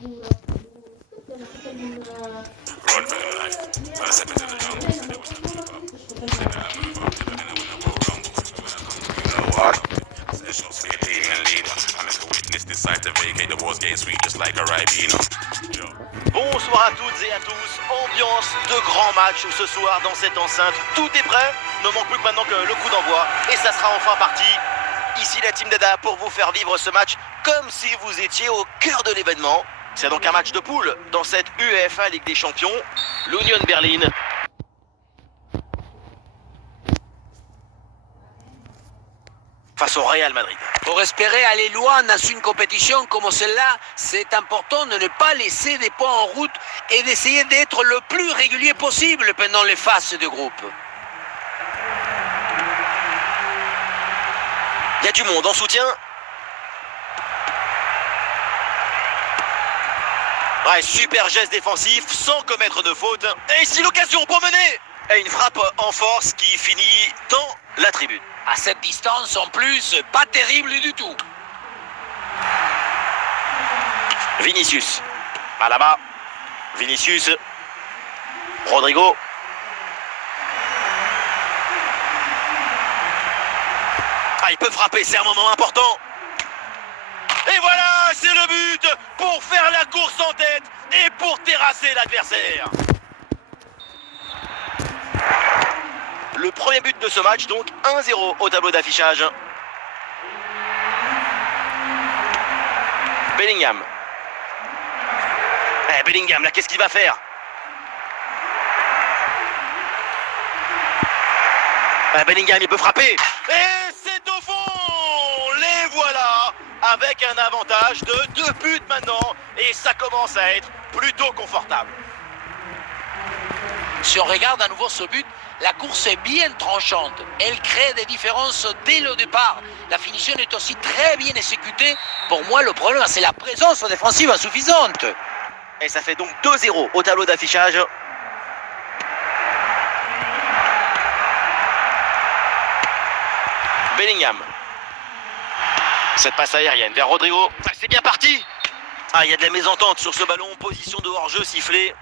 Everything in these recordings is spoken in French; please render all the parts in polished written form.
Bonsoir à toutes et à tous, ambiance de grand match ce soir dans cette enceinte. Tout est prêt, ne manque plus que maintenant que le coup d'envoi et ça sera enfin parti. Ici la team Dada pour vous faire vivre ce match comme si vous étiez au cœur de l'événement. C'est donc un match de poule dans cette UEFA Ligue des Champions. L'Union Berlin face au Real Madrid. Pour espérer aller loin dans une compétition comme celle-là, c'est important de ne pas laisser des points en route et d'essayer d'être le plus régulier possible pendant les phases de groupe. Il y a du monde en soutien. Ouais, super geste défensif sans commettre de faute. Et ici l'occasion pour mener. Et une frappe en force qui finit dans la tribune. À cette distance, en plus, pas terrible du tout. Vinicius. Ah là-bas. Vinicius. Rodrigo. Ah, il peut frapper, c'est un moment important. Et voilà, c'est le but pour faire la course en tête et pour terrasser l'adversaire. Le premier but de ce match, donc 1-0 au tableau d'affichage. Bellingham. Bellingham, là, qu'est-ce qu'il va faire? Bellingham, il peut frapper. Et c'est au fond. Les voilà, avec un avantage de 2 buts maintenant. Et ça commence à être plutôt confortable. Si on regarde à nouveau ce but, la course est bien tranchante. Elle crée des différences dès le départ. La finition est aussi très bien exécutée. Pour moi, le problème, c'est la présence défensive insuffisante. Et ça fait donc 2-0 au tableau d'affichage. Bellingham. Cette passe aérienne vers Rodrigo. C'est bien parti. Ah, il y a de la mésentente sur ce ballon. Position de hors-jeu sifflée.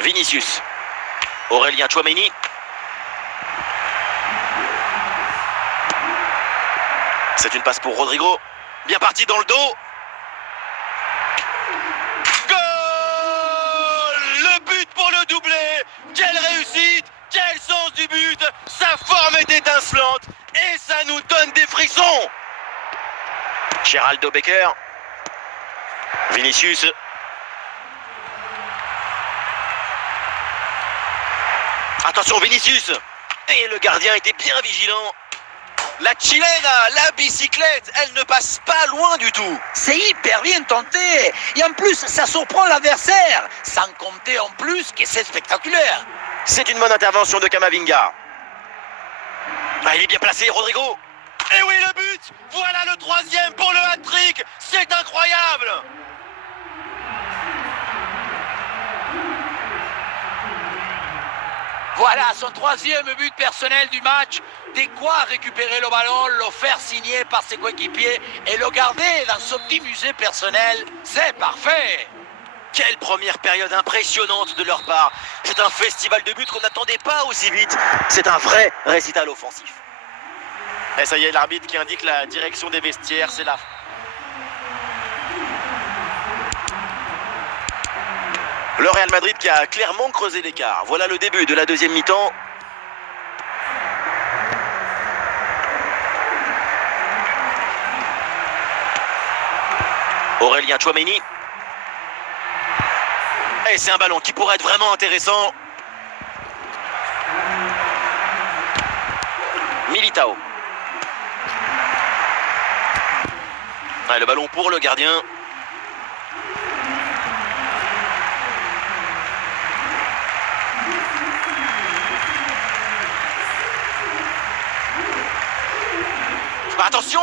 Vinicius. Aurélien Tchouaméni. C'est une passe pour Rodrigo. Bien parti dans le dos. Goal! Le but pour le doublé. Quelle réussite! Quel sens du but! Sa forme est étincelante et ça nous donne des frissons. Geraldo Becker. Vinicius. Attention Vinicius. Et le gardien était bien vigilant. La chilena, la bicyclette, elle ne passe pas loin du tout. C'est hyper bien tenté. Et en plus, ça surprend l'adversaire. Sans compter en plus que c'est spectaculaire. C'est une bonne intervention de Camavinga. Ah, il est bien placé, Rodrigo. Et oui, le but. Voilà le 3e pour le hat-trick. C'est incroyable. Voilà son 3e but personnel du match. De quoi récupérer le ballon, le faire signer par ses coéquipiers et le garder dans son petit musée personnel. C'est parfait. Quelle première période impressionnante de leur part. C'est un festival de buts qu'on n'attendait pas aussi vite. C'est un vrai récital offensif. Et ça y est, l'arbitre qui indique la direction des vestiaires, c'est la fin. Le Real Madrid qui a clairement creusé l'écart. Voilà le début de la deuxième mi-temps. Aurélien Tchouaméni. Et c'est un ballon qui pourrait être vraiment intéressant. Militao. Ouais, le ballon pour le gardien. Attention!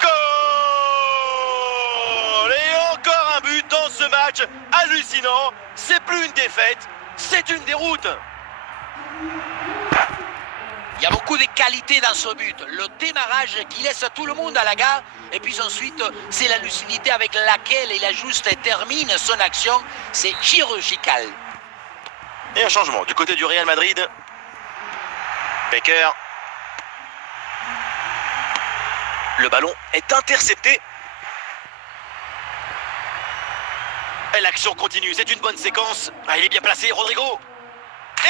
Goal! Et encore un but dans ce match hallucinant. C'est plus une défaite, c'est une déroute. Il y a beaucoup de qualité dans ce but. Le démarrage qui laisse tout le monde à la gare. Et puis ensuite, c'est la lucidité avec laquelle il ajuste et termine son action. C'est chirurgical. Et un changement du côté du Real Madrid. Becker. Le ballon est intercepté. Et l'action continue, c'est une bonne séquence. Ah, il est bien placé, Rodrigo.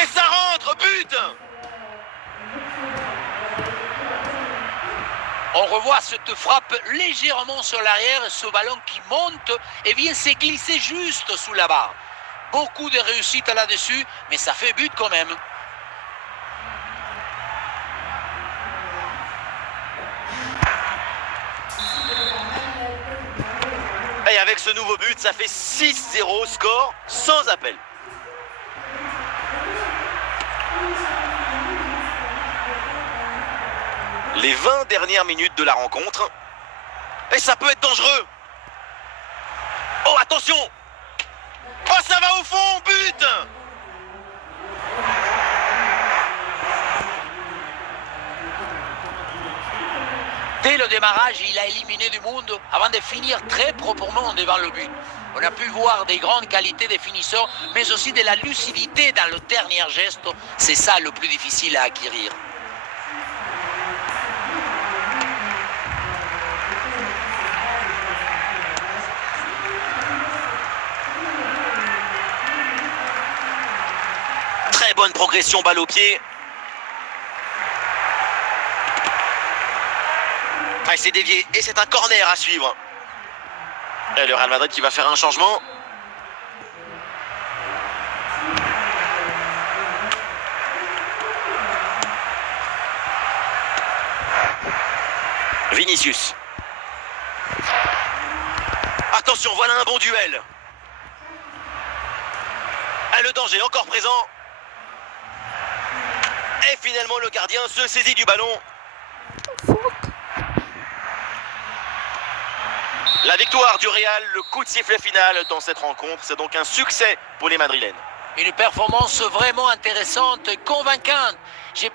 Et ça rentre, but! On revoit cette frappe légèrement sur l'arrière, ce ballon qui monte et vient se glisser juste sous la barre. Beaucoup de réussite là-dessus, mais ça fait but quand même. Et avec ce nouveau but, ça fait 6-0, score sans appel. Les 20 dernières minutes de la rencontre. Et ça peut être dangereux. Oh, attention! Oh, ça va au fond, but! Dès le démarrage, il a éliminé du monde avant de finir très proprement devant le but. On a pu voir des grandes qualités des finisseurs, mais aussi de la lucidité dans le dernier geste. C'est ça le plus difficile à acquérir. Très bonne progression, balle au pied. Ah, il s'est dévié et c'est un corner à suivre. Et le Real Madrid qui va faire un changement. Vinicius. Attention, voilà un bon duel. Ah, le danger encore présent. Et finalement, le gardien se saisit du ballon. La victoire du Real, le coup de sifflet final dans cette rencontre, c'est donc un succès pour les Madrilènes. Une performance vraiment intéressante, convaincante. J'ai